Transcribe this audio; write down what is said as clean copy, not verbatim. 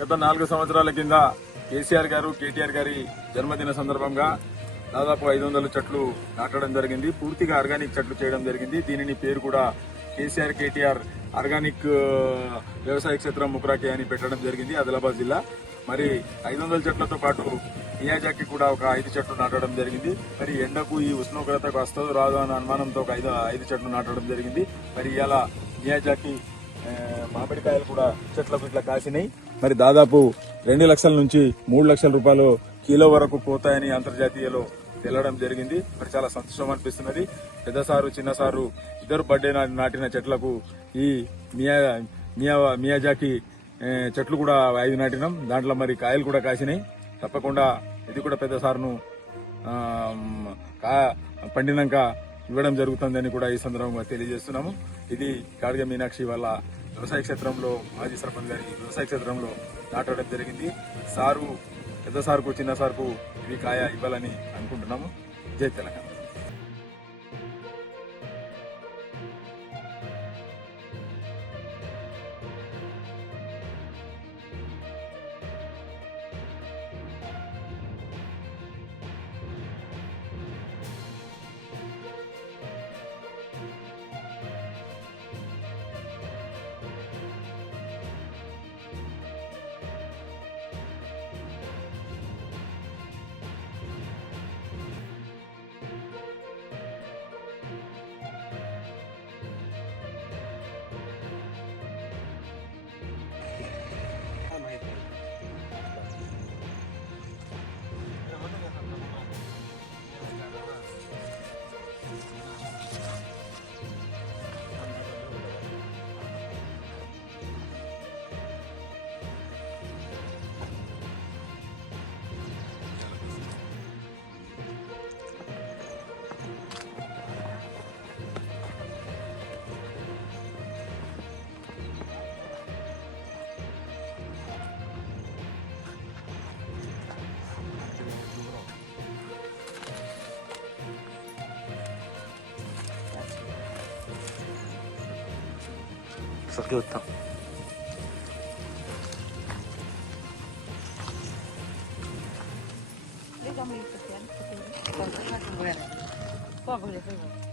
గత 4 సంవత్సరాల కింద కేసీఆర్ గారు కేటీఆర్ గారి జన్మదిన సందర్భంగా దాదాపు 500 చెట్లు నాటడం జరిగింది. పూర్తిగా ఆర్గానిక్ చెట్లు చేయడం జరిగింది. దీనిని పేరు కూడా కేసీఆర్ కేటీఆర్ ఆర్గానిక్ వ్యవసాయ క్షేత్రం ముక్రాకి అని పెట్టడం జరిగింది ఆదిలాబాద్ జిల్లా. మరి 500 చెట్లతో పాటు మియాజాకి కూడా ఒక 5 చెట్లు నాటడం జరిగింది. మరి ఎండకు ఈ ఉష్ణోగ్రతకు వస్తుందో రాదో అన్న అనుమానంతో ఒక 5 చెట్లు నాటడం జరిగింది. మరి ఇలా మియాజాకి మామిడికాయలు కూడా చెట్లకు ఇట్లా కాసినాయి. మరి దాదాపు 2 లక్షల నుంచి 3 లక్షల రూపాయలు కిలో వరకు పోతాయని అంతర్జాతీయలో తెలడం జరిగింది. మరి చాలా సంతోషం అనిపిస్తున్నది. పెద్ద సారు చిన్న సారు ఇద్దరు బర్త్డే నాటిన చెట్లకు ఈ మియాజాకి చెట్లు కూడా 5 నాటినాం. దాంట్లో మరి కాయలు కూడా కాసినాయి. తప్పకుండా ఇది కూడా పెద్ద సారును పండినాక ఇవ్వడం జరుగుతుందని కూడా ఈ సందర్భంగా తెలియజేస్తున్నాము. ఇది గాడిగ మీనాక్షి వాళ్ళ వ్యవసాయ క్షేత్రంలో మాజీ సర్పంచ్ గారి వ్యవసాయ క్షేత్రంలో నాటడం జరిగింది. సారు పెద్ద సారుకు చిన్న సారుకు ఇది కాయ ఇవ్వాలని అనుకుంటున్నాము. జై Telangana. Sakit utang. Dia kamu ikut kan? Kau boleh.